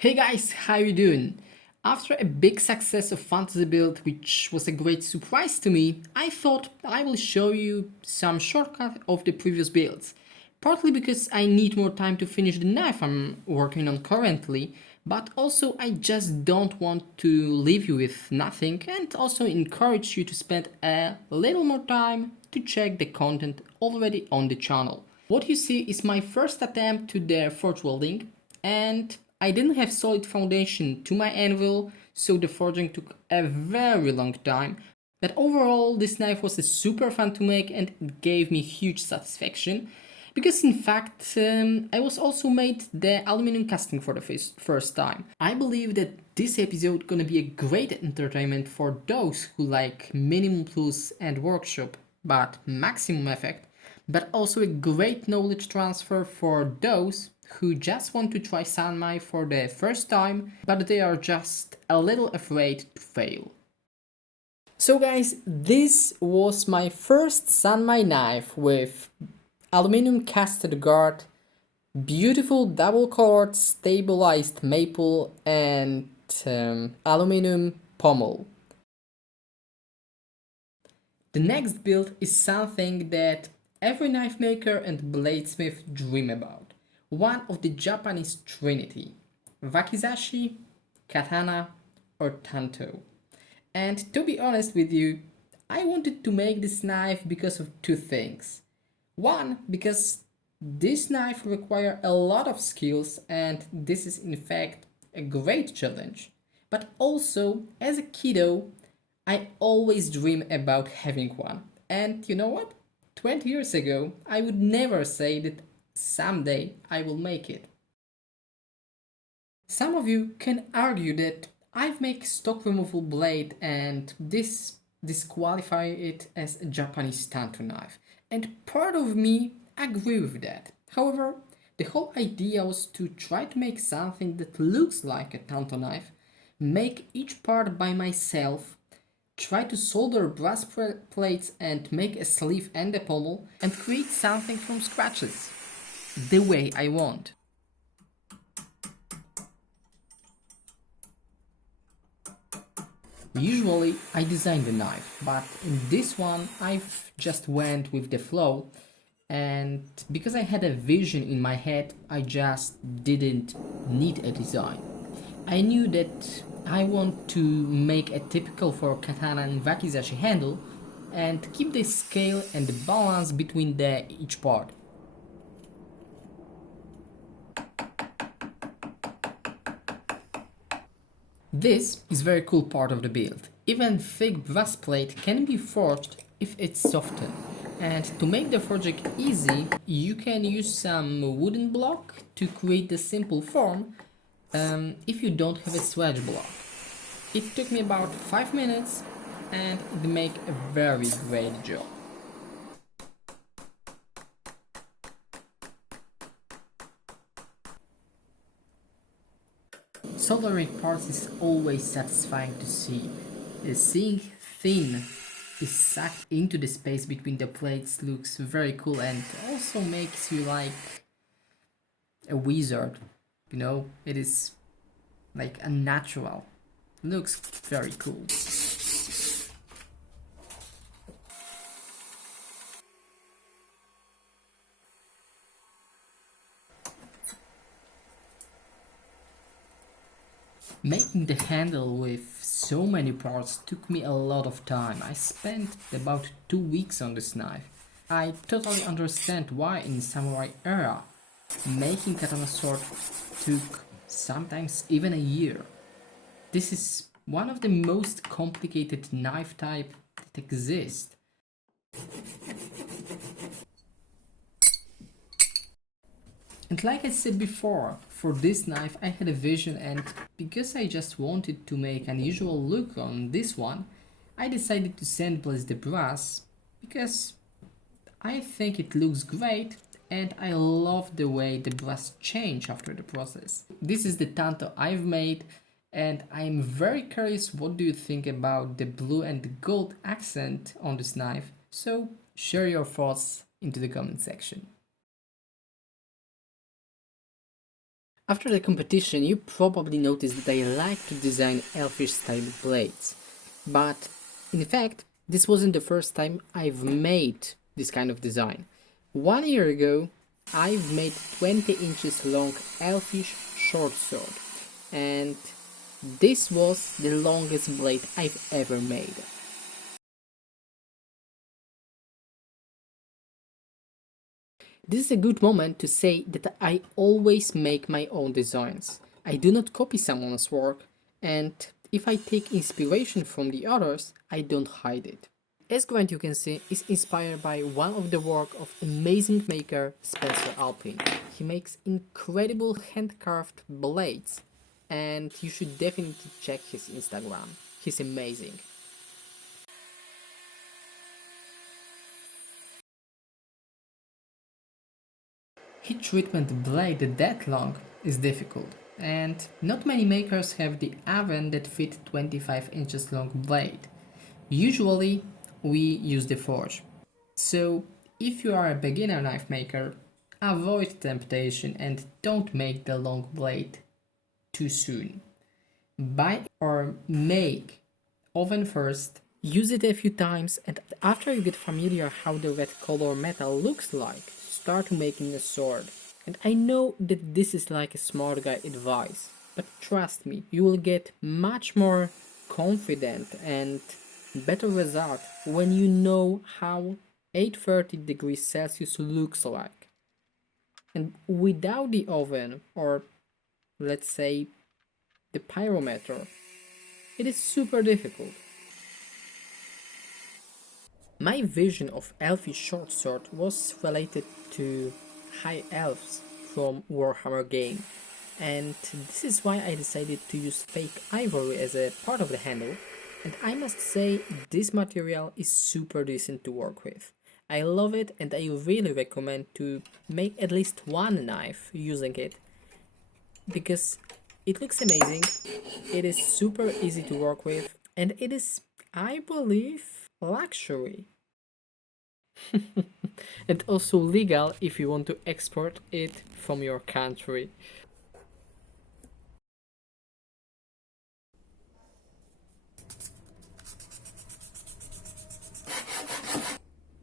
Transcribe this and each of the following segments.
Hey guys, how you doing? After a big success of fantasy build, which was a great surprise to me, I thought I will show you some shortcut of the previous builds. Partly because I need more time to finish the knife I'm working on currently, but also I just don't want to leave you with nothing and also encourage you to spend a little more time to check the content already on the channel. What you see is my first attempt to the forge welding, and I didn't have solid foundation to my anvil, so the forging took a very long time. But overall, this knife was super fun to make and it gave me huge satisfaction. Because in fact, I was also made the aluminum casting for the first time. I believe that this episode gonna be a great entertainment for those who like minimum tools and workshop, but maximum effect, but also a great knowledge transfer for those who just want to try Sanmai for the first time, but they are just a little afraid to fail. So guys, this was my first Sanmai knife with aluminum casted guard, beautiful double colored stabilized maple and aluminum pommel. The next build is something that every knife maker and bladesmith dream about. One of the Japanese trinity, wakizashi, katana, or tanto. And to be honest with you, I wanted to make this knife because of two things. One, because this knife requires a lot of skills and this is in fact a great challenge. But also, as a kiddo, I always dream about having one. And you know what? 20 years ago, I would never say that someday I will make it. Some of you can argue that I've made stock removal blade and this disqualify it as a Japanese tanto knife. And part of me agree with that. However, the whole idea was to try to make something that looks like a tanto knife, make each part by myself, try to solder brass plates and make a sleeve and a pommel, and create something from scratches, the way I want. Usually I design the knife, but in this one I've just went with the flow, and because I had a vision in my head, I just didn't need a design. I knew that I want to make a typical for katana and wakizashi handle and keep the scale and the balance between each part. This is very cool part of the build. Even thick brass plate can be forged if it's softened. And to make the forging easy, you can use some wooden block to create the simple form if you don't have a swedge block. It took me about 5 minutes and it made a very great job. Soldering parts is always satisfying to see. Seeing thin is sucked into the space between the plates looks very cool and also makes you like a wizard. You know, it is like a natural. Looks very cool. Making the handle with so many parts took me a lot of time. I spent about 2 weeks on this knife. I totally understand why in samurai era making katana sword took sometimes even a year. This is one of the most complicated knife type that exists. And like I said before, for this knife I had a vision, and because I just wanted to make an unusual look on this one, I decided to sandblaze the brass because I think it looks great and I love the way the brass change after the process. This is the tanto I've made and I'm very curious what do you think about the blue and gold accent on this knife, so share your thoughts into the comment section. After the competition, you probably noticed that I like to design elfish style blades. But in fact, this wasn't the first time I've made this kind of design. 1 year ago, I've made 20 inches long elfish short sword, and this was the longest blade I've ever made. This is a good moment to say that I always make my own designs. I do not copy someone's work, and if I take inspiration from the others, I don't hide it. As Grant you can see is inspired by one of the work of amazing maker Spencer Alpin. He makes incredible hand-carved blades, and you should definitely check his Instagram. He's amazing. Heat treatment blade that long is difficult, and not many makers have the oven that fit 25 inches long blade. Usually, we use the forge. So, if you are a beginner knife maker, avoid temptation and don't make the long blade too soon. Buy or make oven first, use it a few times, and after you get familiar how the red color metal looks like, start making a sword. And I know that this is like a smart guy advice, but trust me, you will get much more confident and better result when you know how 830 degrees Celsius looks like. And without the oven, or let's say the pyrometer, it is super difficult. My vision of elfish short sword was related to high elves from Warhammer game, and this is why I decided to use fake ivory as a part of the handle, and I must say this material is super decent to work with. I love it and I really recommend to make at least one knife using it because it looks amazing, it is super easy to work with, and it is, I believe, luxury. And also legal if you want to export it from your country.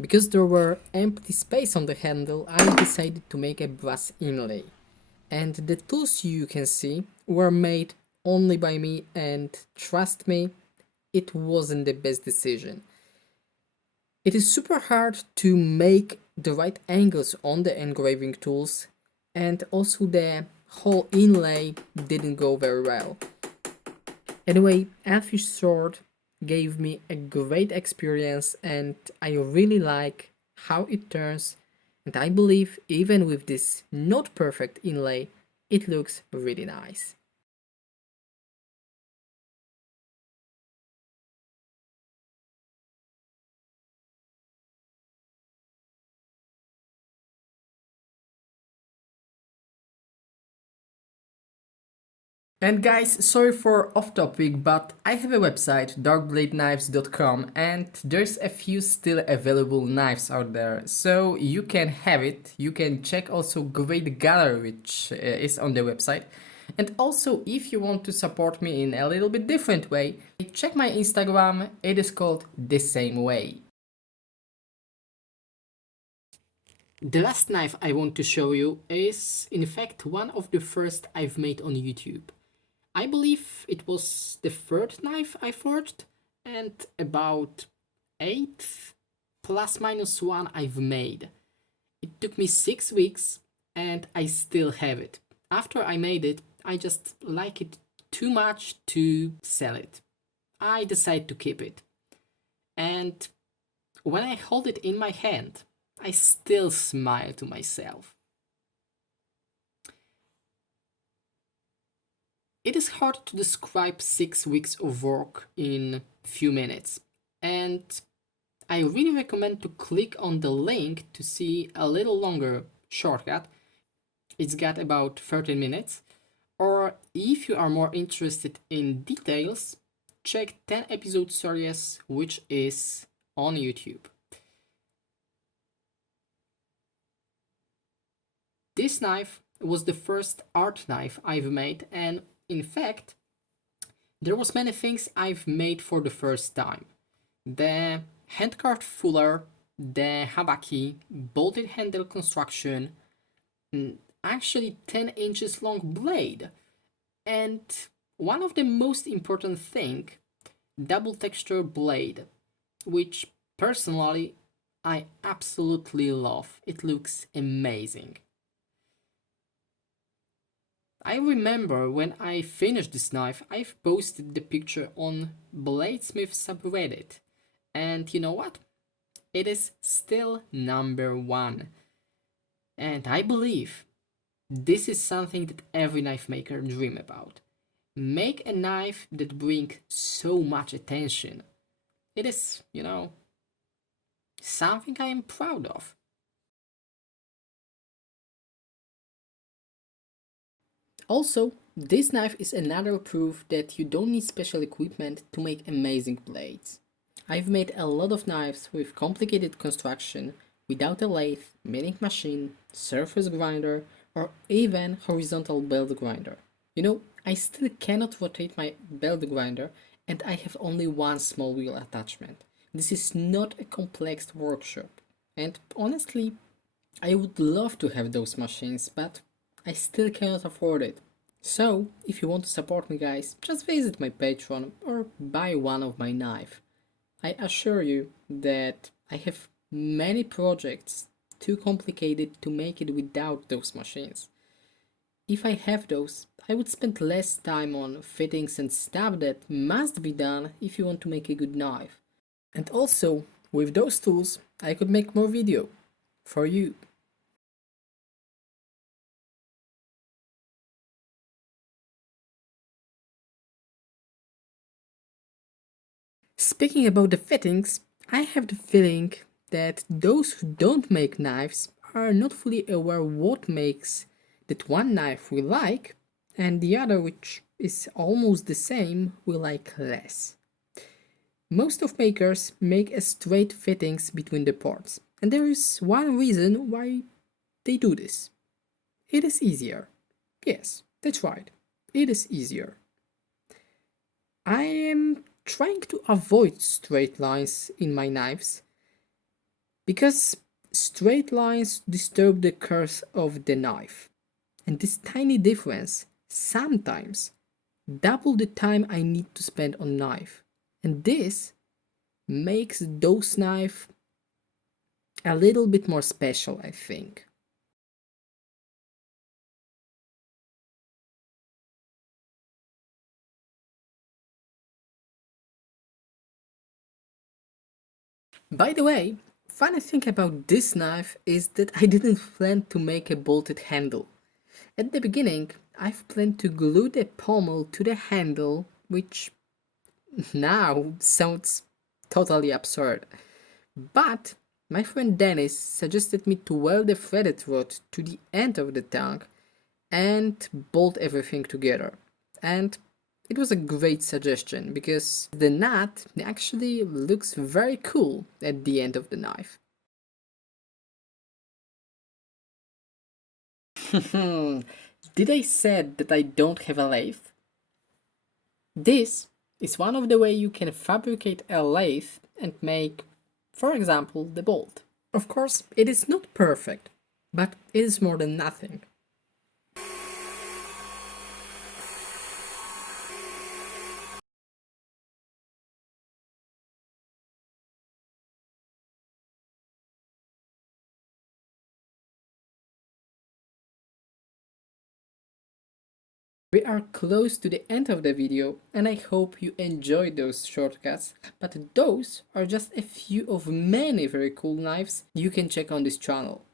Because there were empty space on the handle, I decided to make a brass inlay. And the tools you can see were made only by me, and trust me, it wasn't the best decision. It is super hard to make the right angles on the engraving tools, and also the whole inlay didn't go very well. Anyway, Elfish Sword gave me a great experience and I really like how it turns, and I believe even with this not perfect inlay, it looks really nice. And guys, sorry for off topic, but I have a website, darkbladeknives.com, and there's a few still available knives out there. So you can have it. You can check also great gallery which is on the website. And also, if you want to support me in a little bit different way, check my Instagram. It is called The Same Way. The last knife I want to show you is, in fact, one of the first I've made on YouTube. I believe it was the third knife I forged, and about 8 plus minus 1 I've made. It took me 6 weeks and I still have it. After I made it, I just like it too much to sell it. I decide to keep it. And when I hold it in my hand, I still smile to myself. It is hard to describe 6 weeks of work in few minutes, and I really recommend to click on the link to see a little longer shortcut. It's got about 13 minutes, or if you are more interested in details, check 10 episode series which is on YouTube. This knife was the first art knife I've made, and in fact, there was many things I've made for the first time. The handcart fuller, the habaki, bolted handle construction, actually 10 inches long blade, and one of the most important thing, double texture blade, which personally I absolutely love. It looks amazing. I remember when I finished this knife, I've posted the picture on Bladesmith subreddit. And you know what? It is still number one. And I believe this is something that every knife maker dream about. Make a knife that brings so much attention. It is, something I am proud of. Also, this knife is another proof that you don't need special equipment to make amazing blades. I've made a lot of knives with complicated construction without a lathe, milling machine, surface grinder, or even horizontal belt grinder. I still cannot rotate my belt grinder and I have only one small wheel attachment. This is not a complex workshop. And honestly, I would love to have those machines, but I still cannot afford it. So, if you want to support me guys, just visit my Patreon or buy one of my knife. I assure you that I have many projects too complicated to make it without those machines. If I have those, I would spend less time on fittings and stuff that must be done if you want to make a good knife. And also, with those tools, I could make more video for you. Speaking about the fittings, I have the feeling that those who don't make knives are not fully aware what makes that one knife we like and the other, which is almost the same, we like less. Most of makers make a straight fittings between the parts, and there is one reason why they do this. It is easier. Yes, that's right. It is easier. I am trying to avoid straight lines in my knives because straight lines disturb the curve of the knife. And this tiny difference sometimes double the time I need to spend on knife. And this makes those knife a little bit more special, I think. By the way, funny thing about this knife is that I didn't plan to make a bolted handle. At the beginning, I've planned to glue the pommel to the handle, which now sounds totally absurd. But my friend Dennis suggested me to weld the threaded rod to the end of the tongue and bolt everything together. And it was a great suggestion because the nut actually looks very cool at the end of the knife. Did I said that I don't have a lathe? This is one of the way you can fabricate a lathe and make, for example, the bolt. Of course, it is not perfect, but it is more than nothing. We are close to the end of the video and I hope you enjoyed those shortcuts, but those are just a few of many very cool knives you can check on this channel.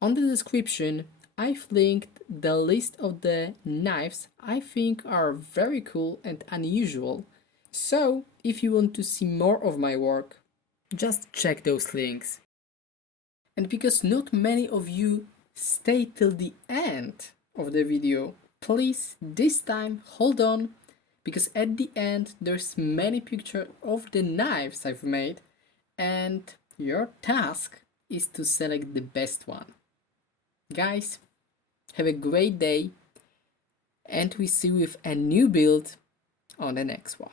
On the description, I've linked the list of the knives I think are very cool and unusual, so if you want to see more of my work, just check those links. And because not many of you stay till the end of the video, please this time hold on, because at the end there's many pictures of the knives I've made and your task is to select the best one. Guys, Have a great day, and we see you with a new build on the next one.